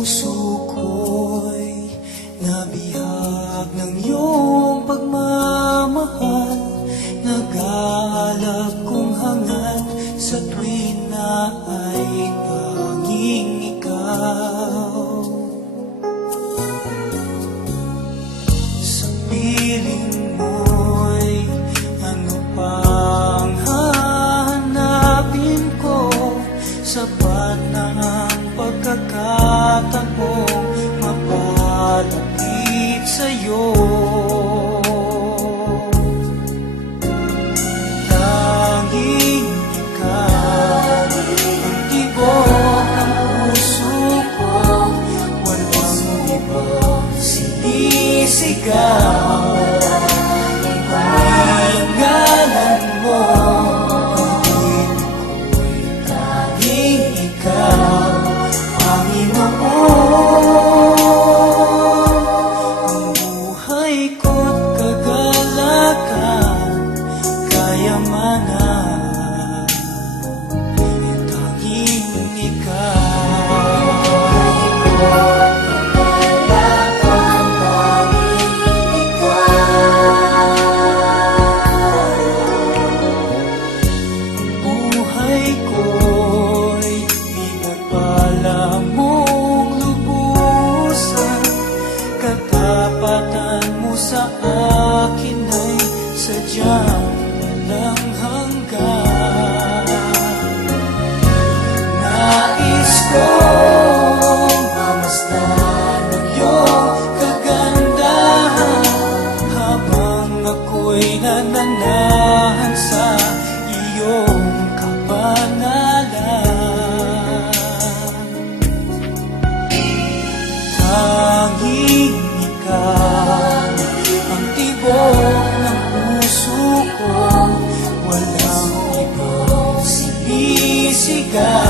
puso ko'y nabihag ng iyong pagmamahal. Nag-aalab kong hangad sa tuwin na ay tanging ikaw. Sa piling mo'y ano pang hahanapin ko? Sapat na ang pagkakataong mapalapit sa'yo. Tanging ikaw ang tibok ng puso ko. Walang iba sinisigaw. Pangalan mo, sa akin ay sadyang walang hanggan. Nais kong mamasdan ang iyong kagandahan habang ako'y nananahan sa iyong kabanalan. Tanging ikaw ang tibok ng puso ko, walang ibang sinisigaw.